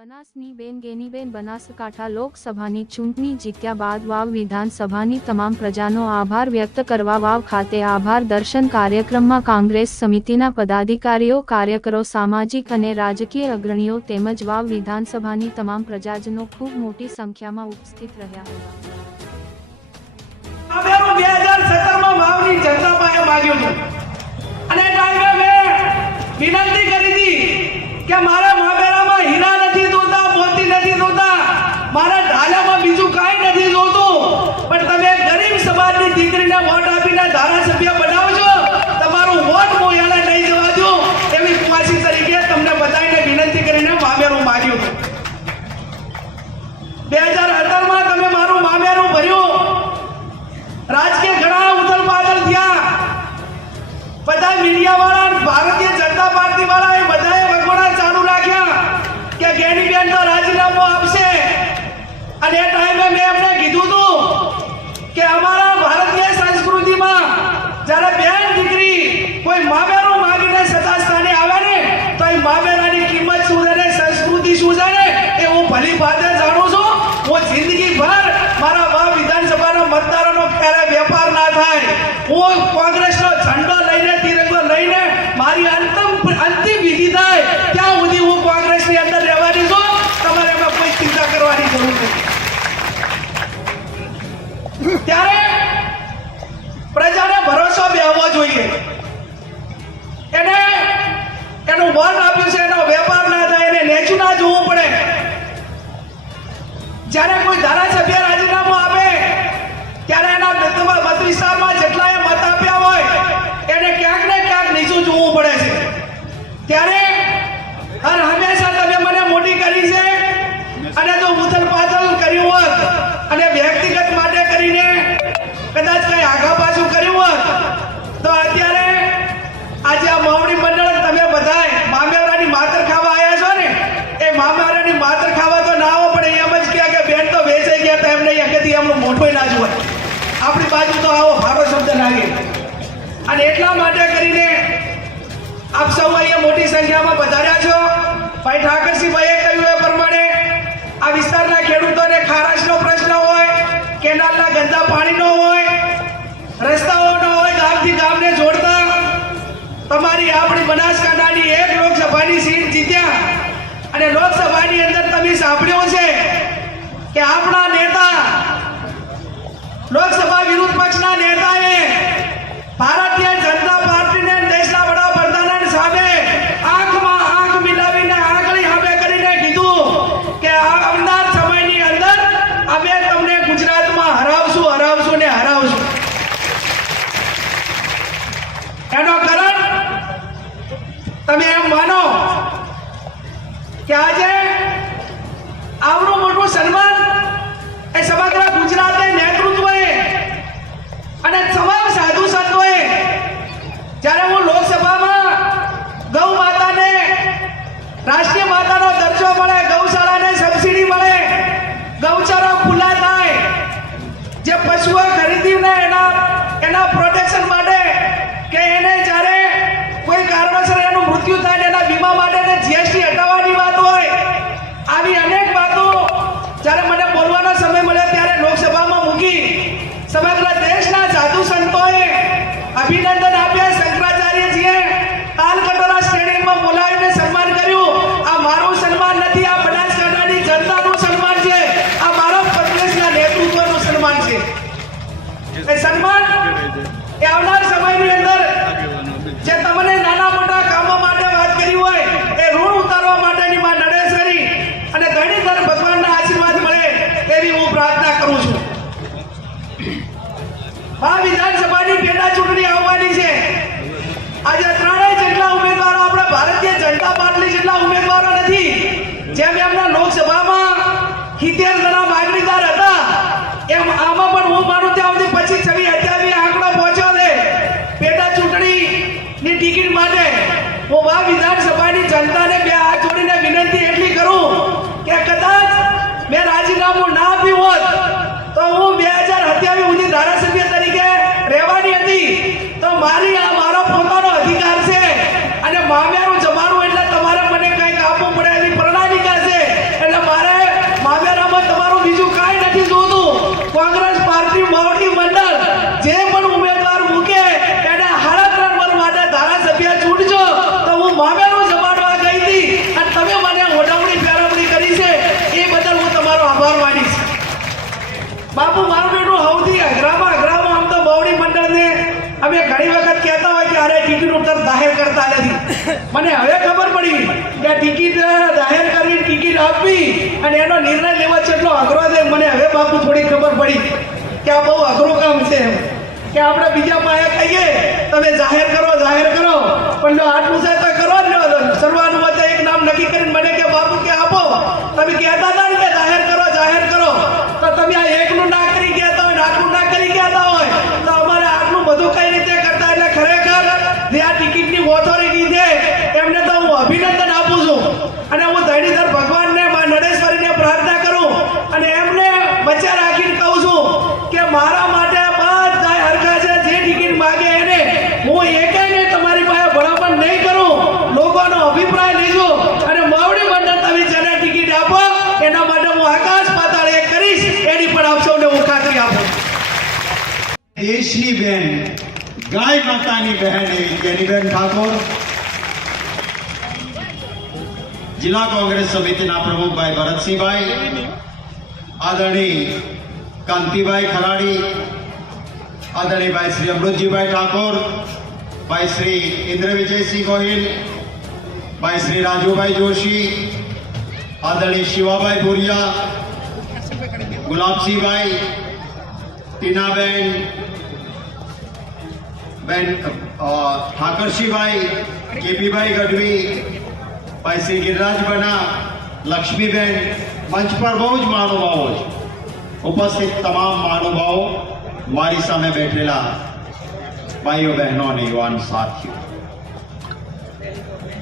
બનાસની બેન ગેનીબેન બનાસકાંઠા લોકસભાની ચૂંટણી જીત્યા બાદ વાવ વિધાનસભાની તમામ પ્રજાનો આભાર વ્યક્ત કરવા વાવ ખાતે આભાર દર્શન કાર્યક્રમમાં કોંગ્રેસ સમિતિના પદાધિકારીઓ, કાર્યકરો, સામાજિક અને રાજકીય અગ્રણીઓ તેમજ વાવ વિધાનસભાની તમામ પ્રજાજનો ખૂબ મોટી સંખ્યામાં ઉપસ્થિત રહ્યા. હતા. વિનંતી કરી હતી કે મારા મહાબેરામાં મારા ઢાલામાં બીજું કાંઈ નથી જોતું. પણ તમે ગરીબ સમાજની દીકરીના વોટ આપીને કે અમારા ભારતીય સંસ્કૃતિમાં જ્યારે બેન દીકરી કોઈ મામેરો માગીને સદા સ્થાને આવે ને તો એ મામેરો જ્યારે કોઈ ધારા ભાઈ ઠાકરસિંહ ઠાકરસિંહભાઈએ કહ્યું એ પ્રમાણે આ વિસ્તારના ખેડૂતોને ખારાશનો પ્રશ્ન હોય, કેનાલના ગંદા પાણીનો હોય રસ્તાઓ રસ્તાઓનો હોય, ગામથી ગામને જોડતા, તમારી આપણી બનાસકાંઠાની એક લોકસભાની સીટ જીત્યા. અને લોકસભાની અંદર તમે સાંભળ્યો છે કે આપણા નેતા, લોકસભા વિરોધ પક્ષના નેતાએ એમ માનો. કે આજે આવડું મોટું સન્માન મને હવે ખબર પડી કે ટિકિટ જાહેર કરી ટિકિટ આપવી અને એનો નિર્ણય લેવા એટલો અઘરો છે. મને હવે બાપુ થોડી ખબર પડી કે આ બહુ અઘરું કામ છે કે આપણે બીજા પાયા કહીએ તમે જાહેર કરો જાહેર કરો. પણ જો આટલું છે તો કરો જ લ્યો. શરૂઆતમાં વચ્ચે એક નામ નક્કી કરીને મને કે બાપુ કે આપો તમે કહેતા હતા ને કે જાહેર કરો જાહેર કરો તો તમે આ એકનું ના કરી કહેતા હોય ને આટલું ના કરી કહેતા હોય તો અમારે આટલું બધું કઈ રીતે કરતા એટલે ખરેખર જે આ ટિકિટની ઓથોરિટી છે એમને તો હું અભિનંદન આપું છું અને હું ધણીધર ભગવાનને મા નડેશ્વરીને પ્રાર્થના કરું અને એમને વચ્ચે રાખીને કહું છું કે મારા માટે બધા હરખા છે જે ટિકિટ માગે એને હું એકેયને તમારી પાસે ભલામણ નહીં કરું લોકોનો અભિપ્રાય લીધો અને માવડી મંડળ તમે જેને ટિકિટ આપો એના માટે હું આકાશ પાતાળ એક કરીશ, એની પણ આપ સૌને હું ખાતરી આપું દેશની બહેન ગાય માતાની બહેન એવી ગેનીબેન ઠાકોર. જિલ્લા કોંગ્રેસ સમિતિના પ્રમુખભાઈ ભરતસિંહભાઈ આદરણી કાંતિભાઈ ખરાડી આદરણીય ભાઈ શ્રી અમૃતજીભાઈ ઠાકોર, ભાઈ શ્રી ઇન્દ્ર વિજયસિંહ ગોહિલ, ભાઈ શ્રી રાજુભાઈ જોશી આદરણીય શિવાભાઈ ભુરિયા, ગુલાબસિંહભાઈ, ટીનાબેન, બેન ઠાકરસિંહભાઈ, કેપીભાઈ ગઢવી, ભાઈ શ્રી ગિરિરાજ બના, લક્ષ્મીબેન, મંચ પર બહુ જ મહાનુભાવો છે. ઉપસ્થિત તમામ મહાનુભાવો મારી સામે બેઠેલા ભાઈઓ, બહેનો અને યુવાન સાથીઓ.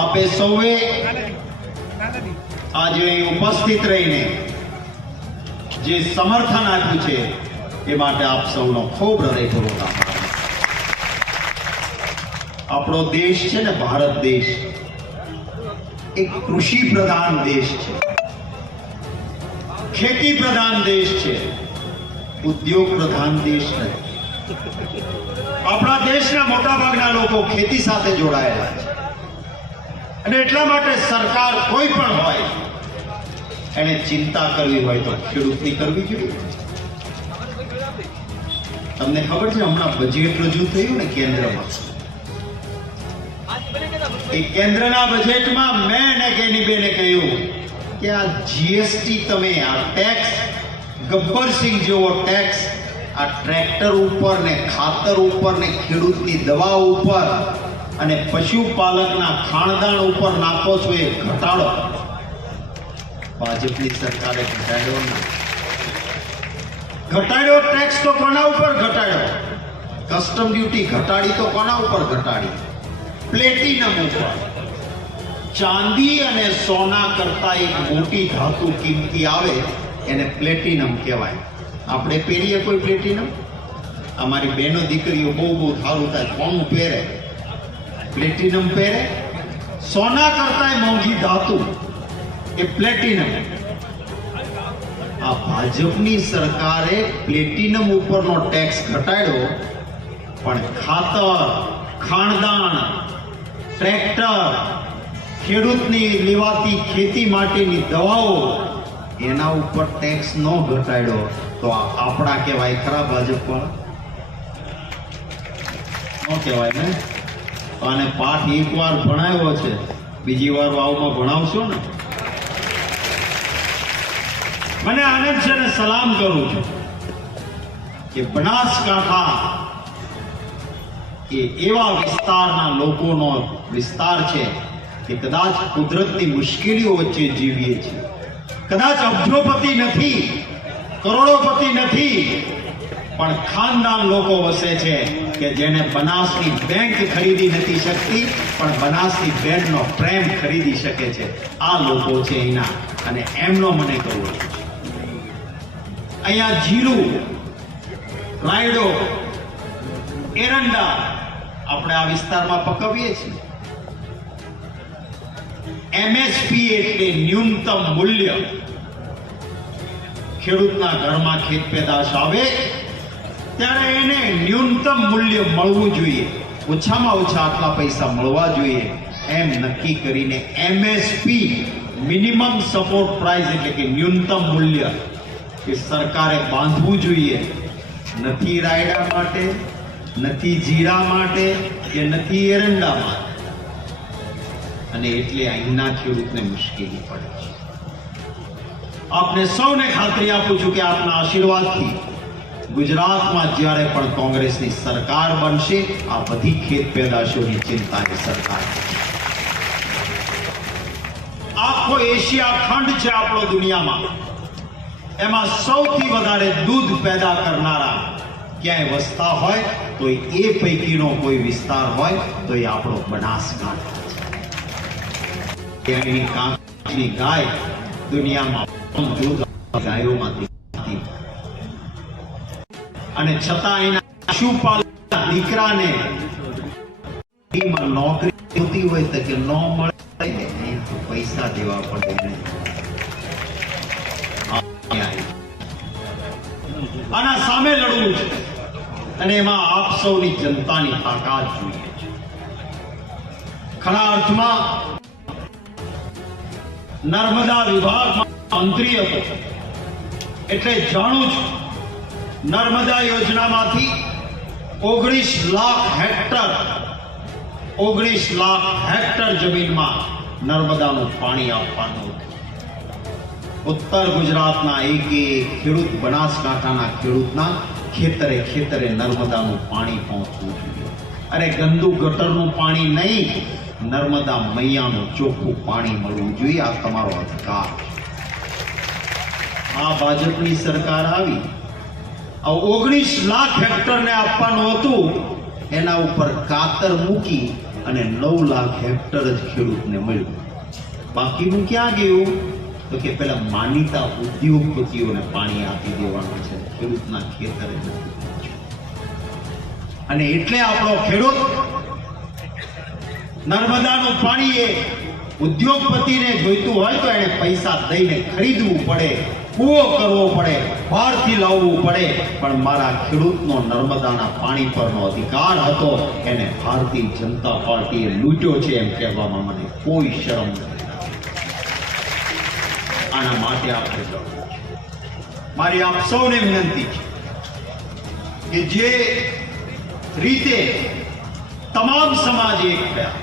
આપે સૌએ આજે ઉપસ્થિત રહીને જે સમર્થન આપ્યું છે, એ માટે આપ સૌનો ખૂબ હૃદયપૂર્વક આપણો દેશ છે ને ભારત દેશ એક કૃષિ પ્રધાન દેશ છે. ખેતી પ્રધાન દેશ છે, ઉદ્યોગ પ્રધાન દેશ નથી. આપણા દેશના મોટાભાગના લોકો ખેતી સાથે જોડાયેલા છે. અને એટલા માટે સરકાર કોઈ પણ હોય, એને ચિંતા કરવી હોય તો ખેડૂતની કરવી જોઈએ. તમને ખબર છે, હમણાં બજેટ રજૂ થયું ને કેન્દ્રમાં. એ કેન્દ્રના બજેટમાં મેં અને ગેનીબેને કહ્યું કે આ જીએસટી તમે, આ ટેક્સ ગબ્બરસિંહ જેવો ટેક્સ આ ટ્રેક્ટર ઉપર ને ખાતર ઉપર ને ખેડૂતની દવા ઉપર અને પશુપાલકના ખાણદાણ ઉપર નાખો છો એ ઘટાડો. ભાજપની સરકારે ઘટાડ્યો ના. ઘટાડ્યો ટેક્સ તો કોના ઉપર ઘટાડ્યો? કસ્ટમ ડ્યુટી ઘટાડી તો કોના ઉપર ઘટાડી? પ્લેટિનમ ઉપર. ચાંદી અને સોના કરતા એક મોટી ધાતુ કિંમતી આવે, એને પ્લેટિનમ કહેવાય. આપણે પહેરીએ કોઈ પ્લેટિનમ અમારી બહેનો દીકરીઓ બહુ બહુ સારું થાય, કોણ પહેરે? પ્લેટિનમ પહેરે. સોના કરતા મોંઘી ધાતુ એ પ્લેટિનમ. આ ભાજપની સરકારે પ્લેટિનમ ઉપરનો ટેક્સ ઘટાડ્યો, પણ ખાતર, ખાણદાન, ટ્રેક્ટર, ખેડૂતની લેવાતી ખેતી માટેની દવાઓ એના ઉપર ટેક્સ ન ઘટાડ્યો. તો આપણા કહેવાય ખરા ભાજપ પણ? ન કહેવાય ને? આને પાઠ એકવાર ભણાવ્યો છે. બીજી વાર વાવમાં ભણાવશો ને? મને આનંદ છે ને સલામ કરું છું કે બનાસકાંઠા એ એવા વિસ્તારના લોકોનો વિસ્તાર છે કે કદાચ કુદરતની મુશ્કેલીઓ વચ્ચે જીવીએ છીએ. કદાચ અબજોપતિ નથી, કરોડોપતિ નથી પણ ખાનદાન લોકો વસે છે કે જેને બનાસની બેંક ખરીદી નથી શકતી, પણ બનાસની બેંકનો પ્રેમ ખરીદી શકે છે. આ લોકો છે એના, અને એમનો મને કરવો અહીંયા જીરું, રાયડો, એરંડા આપણે આ વિસ્તારમાં પકવીએ છીએ. એમએસપી એટલે ન્યૂનતમ મૂલ્ય. ખેડૂતના ઘરમાં ખેત પેદાશ આવે ત્યારે એને ન્યૂનતમ મૂલ્ય મળવું જોઈએ. ઓછામાં ઓછા આટલા પૈસા મળવા જોઈએ. એમ નક્કી કરીને એમએસપી મિનિમમ સપોર્ટ પ્રાઇસ એટલે કે ન્યૂનતમ મૂલ્ય કે સરકારે બાંધવું જોઈએ. નથી રાયડા માટે, નથી જીરા માટે કે નથી એરંડા માટે. અને એટલે અહીંના ખેડૂતને મુશ્કેલી પડે છે. આપને સૌને ખાતરી આપું છું કે આપના આશીર્વાદથી ગુજરાતમાં જ્યારે પણ કોંગ્રેસની સરકાર બનશે, આ બધી ખેત પેદાશોની ચિંતાની સરકાર આખો એશિયા ખંડ છે આપણો દુનિયામાં એમાં સૌથી વધારે દૂધ પેદા કરનારા ક્યાંય વસતા હોય, તો એ પૈકીનો કોઈ વિસ્તાર હોય, તો એ આપણો બનાસકાંઠા છે ગાય દુનિયામાં ગાયોમાંથી. અને છતાં એના પશુપાલક દીકરાને નોકરી જોતી હોય તો કે ન મળે પૈસા દેવા પડે. આના સામે લડવું છે. અને એમાં આપ સૌની જનતાની તાકાત જોઈએ છે. ખરા અર્થમાં નર્મદા વિભાગમાં મંત્રી હતો એટલે જાણું છું નર્મદા યોજનામાંથી ઓગણીસ લાખ હેક્ટર, ઓગણીસ લાખ હેક્ટર જમીનમાં નર્મદાનું પાણી આપવાનું. ઉત્તર ગુજરાતના એક ખેડૂત, બનાસકાંઠાના ખેડૂતના ખેતરે ખેતરે નર્મદાનું પાણી પહોંચવું જોઈએ. અરે ગંદુ ગટરનું પાણી નહીં, નર્મદા મૈયાનું ચોખ્ખું પાણી મળવું જોઈએ, આ તમારો અધિકાર આ ભાજપની સરકાર આવી. ઓગણીસ લાખ હેક્ટરને આપવાનું હતું. એના ઉપર કાતર મૂકી અને નવ લાખ હેક્ટર જ ખેડૂતને મળ્યું. બાકીનું ક્યાં ગયું? તો કે પેલા માનીતા ઉદ્યોગપતિઓને પાણી આપી દેવાનું છે. ખેડૂતના ખેતરે અને એટલે આપણો ખેડૂત નર્મદાનું પાણી એ ઉદ્યોગપતિને જોઈતું હોય તો એને પૈસા દઈને ખરીદવું પડે. કૂવો કરવો પડે, બહારથી લાવવું પડે. પણ મારા ખેડૂતનો નર્મદાના પાણી પરનો અધિકાર હતો, એને ભારતીય જનતા પાર્ટીએ લૂંટ્યો છે એમ કહેવામાં મને કોઈ શરમ નથી આના માટે આપણે મારી આપ સૌને વિનંતી છે કે જે રીતે તમામ સમાજ એક થયા,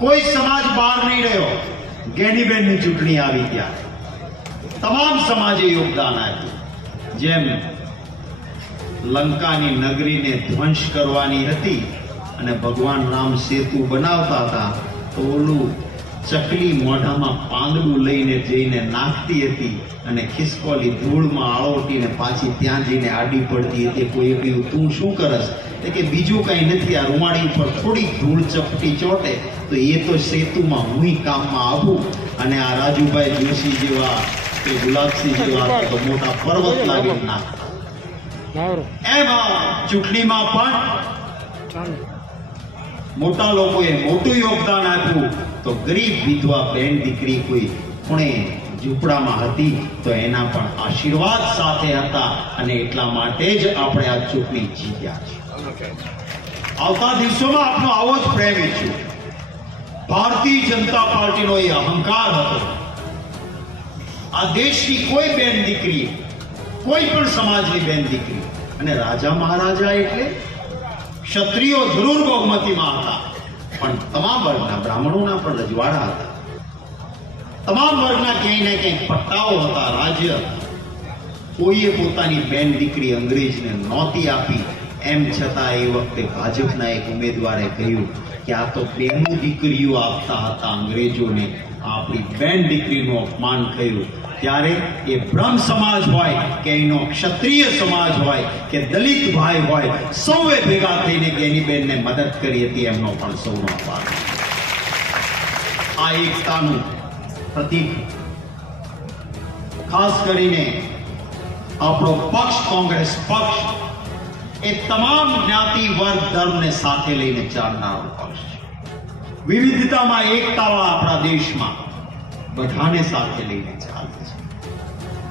કોઈ સમાજ બહાર નહીં રહ્યો, ગેનીબેનની ચૂંટણી આવી ત્યારે તમામ સમાજે યોગદાન આપ્યું. જેમ લંકાની નગરીને ધ્વંસ કરવાની હતી અને ભગવાન રામ સેતુ બનાવતા હતા, તો ઓલું ચકલી મોઢામાં પાંદડું લઈને જઈને નાખતી હતી અને ખિસકોલી ધૂળમાં આળોટીને પાછી ત્યાં જઈને આડી પડતી હતી. કોઈએ કહ્યું તું શું કરસ? એટલે કે, બીજું કંઈ નથી, આ રૂમાળી ઉપર થોડી ધૂળ ચપટી ચોટે, તો એ તો સેતુમાં હું કામમાં આવું અને આ રાજુભાઈ જોશી જેવા કે ગુલાબસિંહ જેવા મોટા પર્વત લાવી નાખતા એમ ચૂંટણીમાં પણ મોટા લોકોએ મોટું યોગદાન આપ્યું. તો ગરીબ વિધવા બેન દીકરી કોઈ પુણે ઝૂંપડામાં હતી તો એના પણ આશીર્વાદ સાથે હતા અને એટલા માટે જ આપણે આ ચૂંટણી જીત્યા છે આવતા દિવસોમાં આપનો આવો જ પ્રેમ છું ભારતીય જનતા પાર્ટીનો એ અહંકાર હતો. આ દેશની કોઈ બેન દીકરી, કોઈ પણ સમાજની બેન દીકરી. અને રાજા મહારાજા એટલે ક્ષત્રિયો જરૂર બહુમતીમાં હતા પણ તમામ વર્ગના બ્રાહ્મણોના પણ રજવાડા હતા. તમામ વર્ગના ક્યાંય ને ક્યાંય પટ્ટાઓ હતા, રાજ્ય. કોઈએ પોતાની બેન દીકરી અંગ્રેજને નહોતી આપી. એમ છતાં એ વખતે ભાજપના એક ઉમેદવારે કહ્યું કે આ તો બહેનો દીકરીઓ આપતા હતા અંગ્રેજોને. આપણી બેન દીકરીનું અપમાન થયું. ત્યારે એ બ્રહ્મ સમાજ હોય કે એનો ક્ષત્રિય સમાજ હોય કે દલિત ભાઈ હોય, સૌએ ભેગા થઈને બેનને મદદ કરી હતી, એમનો પણ સૌનો આભાર. આ એકતાનું પ્રતીક. ખાસ કરીને આપણો પક્ષ, કોંગ્રેસ પક્ષ, એ તમામ જ્ઞાતિ વર્ગ ધર્મને સાથે લઈને ચાલનારો પક્ષ છે. વિવિધતામાં એકતાવાળા આપણા દેશમાં બધાને સાથે લઈને ચાલે.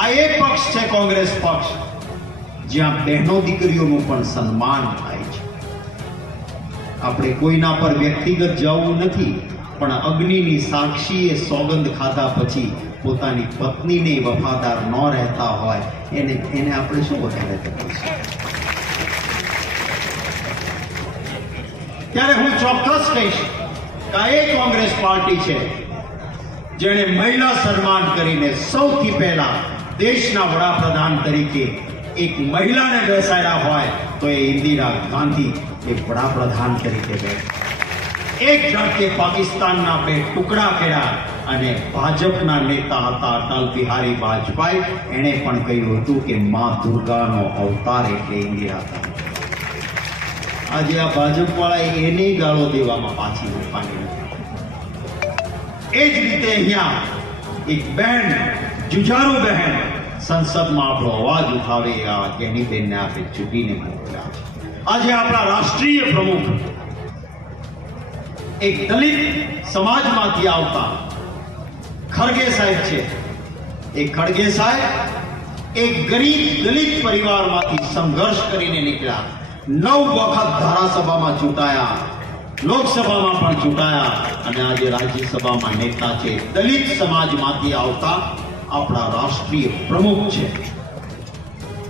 આ એક પક્ષ છે કોંગ્રેસ પક્ષ, જ્યાં બહેનો દીકરીઓનું પણ સન્માન થાય છે. આપણે કોઈના પર વ્યક્તિગત જવું નથી, પણ અગ્નિની સાક્ષીએ સોગંદ ખાધા પછી પોતાની પત્નીને વફાદાર ન રહેતા હોય, એને એને આપણે શું વધારે ત્યારે હું ચોક્કસ કહીશ કે આ એ કોંગ્રેસ પાર્ટી છે, જેણે મહિલા સન્માન કરીને સૌથી પહેલા દેશના વડાપ્રધાન તરીકે એક મહિલાને બેસાડ્યા હોય તો એ ઇન્દિરા ગાંધી એ વડાપ્રધાન તરીકે બેઠા. એક ઝડપે પાકિસ્તાનના બે ટુકડા કર્યા અને ભાજપના નેતા હતા અટલ બિહારી વાજપેયી. એણે પણ કહ્યું હતું કે મા દુર્ગાનો અવતાર એટલે ઇન્દિરા ગાંધી. આજે આ ભાજપવાળા એની ગાળો દેવામાં પાછી મૂકવાની એ જ રીતે અહીંયા એક બહેન જુજારુ બહેન સંસદમાં આપણો અવાજ ઉઠાવે આ કેનીબેનને આપણે ચૂંટીને મળેલા. આજે આપણા રાષ્ટ્રીય પ્રમુખ એક દલિત સમાજમાંથી આવતા ખડગે સાહેબ છે. એ ખડગે સાહેબ એક ગરીબ દલિત પરિવારમાંથી સંઘર્ષ કરીને નીકળ્યા. નવ વખત ધારાસભામાં ચૂંટાયા. લોકસભામાં પણ ચૂંટાયા. અને આજે રાજ્યસભામાં નેતા છે. દલિત સમાજમાંથી આવતા આપણા રાષ્ટ્રીય પ્રમુખ છે.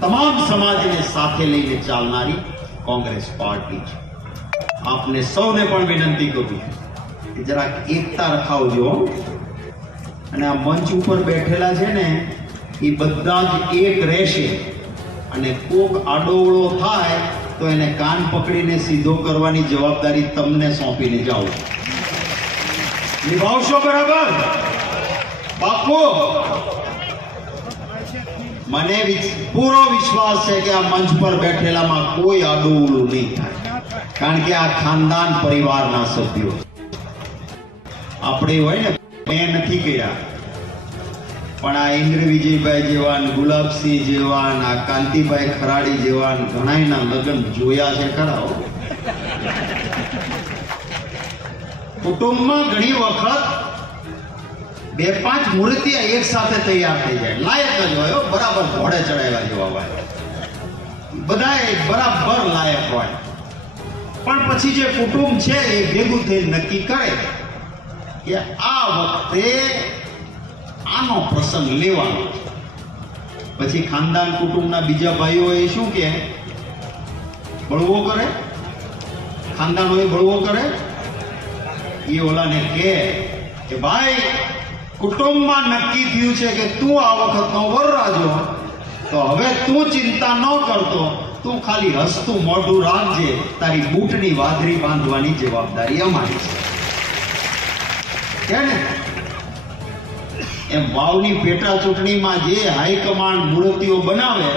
તમામ સમાજને સાથે લઈને ચાલનારી કોંગ્રેસ પાર્ટી છે. આપને સૌને પણ વિનંતી કરું કે જરાક એકતા રખાવજો અને આ મંચ ઉપર બેઠેલા છે ને, એ બધા જ એક રહેશે. અને કોક આડોવળો થાય તો એને કાન પકડીને સીધો કરવાની જવાબદારી તમને સોંપીને જાઓ નિભાવશો બરાબર? પાકો મને પૂરો વિશ્વાસ છે કે આ મંચ પર બેઠેલામાં કોઈ આડોવળું નહીં થાય. કારણ કે આ ખાનદાન પરિવારના સભ્યો. આપણે હોય ને મેં નથી કર્યા. પણ આ ઇન્દ્ર વિજયભાઈ જેવા ગુલાબસિંહ જેવા આ કાંતિભાઈ ખરાડી જેવા ઘણાયના લગ્ન જોયા છે ખરા કુટુંબમાં ઘણી વખત બે પાંચ મૂર્તિઓ એક સાથે તૈયાર થઈ જાય. લાયક જ હોય બરાબર ઘોડે ચડાવ્યા જેવા હોય. બધાય બરાબર લાયક હોય. પણ પછી જે કુટુંબ છે એ ભેગું થઈ નક્કી કરે કે આ વખતે આનો પ્રસંગ લેવાનો પછી ખાનદાન કુટુંબના બીજા ભાઈઓ એ શું કે બળવો કરે? ખાનદાનો એ બળવો કરે? એ ઓલાને કે, ભાઈ કુટુંબમાં નક્કી થયું છે કે તું આ વખતનો વરરાજો. તો હવે તું ચિંતા ન કરતો. તું ખાલી હસતું મોઢું રાખજે. તારી બૂટની વાદરી બાંધવાની જવાબદારી અમારી છે. ને? એમ વાવની પેટા ચૂંટણીમાં જે હાઈકમાન્ડ મૂર્તિઓ બનાવે,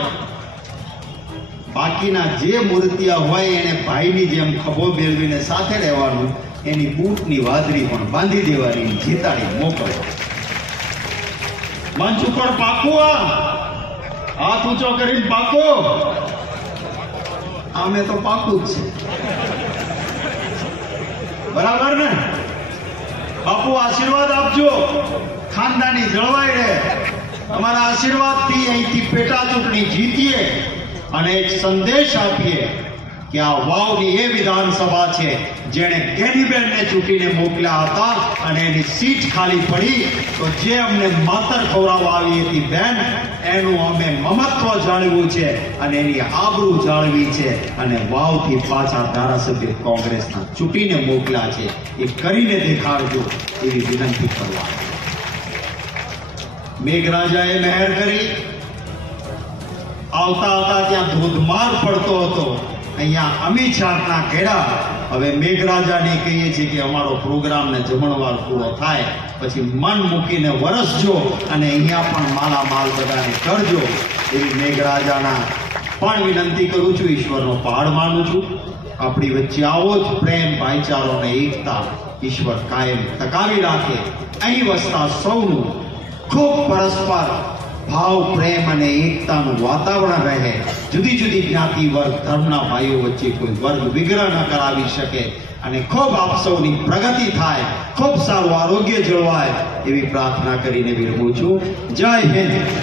બાકીના જે મૂર્તિયા હોય એને ભાઈની જેમ ખભો મેળવીને સાથે રહેવાનું, એની બૂટની વાદળી પણ બાંધી દેવાની, જીતાડી મોકલો મંચ ઉપર પાકું આ હાથ ઊંચો કરીને પાકો. અમે તો પાકું જ છે. બરાબર ને? બાપુ આશીર્વાદ આપજો. ખાનદાની જળવાઈ રહે. અમારા આશીર્વાદથી અહીંથી પેટા ચૂંટણી જીતીએ અને એક સંદેશ આપીએ. કે આ વાવની એ વિધાનસભા છે જેણે ગેનીબેનને ચૂંટીને મોકલ્યા હતા અને એની સીટ ખાલી પડી. તો જે અમને માતર ખવડાવવા આવી હતી બેન, એનું અમે મમત્વ જાળવ્યું છે અને એની આબરૂ જાળવી છે અને વાવથી પાછા ધારાસભ્ય કોંગ્રેસના ચૂંટીને મોકલ્યા છે. એ કરીને દેખાડજો એવી વિનંતી કરવા. મેઘરાજાએ મહેર કરી. આવતા આવતા ત્યાં ધોધમાર પડતો હતો. અહીંયા અમિત શાહના ઘેડા. હવે મેઘરાજાને કહીએ છીએ કે અમારો પ્રોગ્રામ ને જમણવાર પૂરો થાય, પછી મન મૂકીને વરસજો અને અહીંયા પણ માલા માલ બધાને કરજો એવી મેઘરાજાના પણ વિનંતી કરું છું, ઈશ્વરનો પહાડ માનું છું. આપણી વચ્ચે આવો જ પ્રેમ, ભાઈચારો અને એકતા ઈશ્વર કાયમ ટકાવી રાખે. અહીં વસતા સૌનું ખૂબ પરસ્પર ભાવ, પ્રેમ અને એકતાનું વાતાવરણ રહે. જુદી જુદી જ્ઞાતિ વર્ગ, ધર્મના ભાઈઓ વચ્ચે કોઈ વર્ગ વિગ્રહ ન કરાવી શકે. અને ખૂબ આપ સૌની પ્રગતિ થાય, ખૂબ સારું આરોગ્ય જળવાય એવી પ્રાર્થના કરીને વિરમું છું. જય હિન્દ.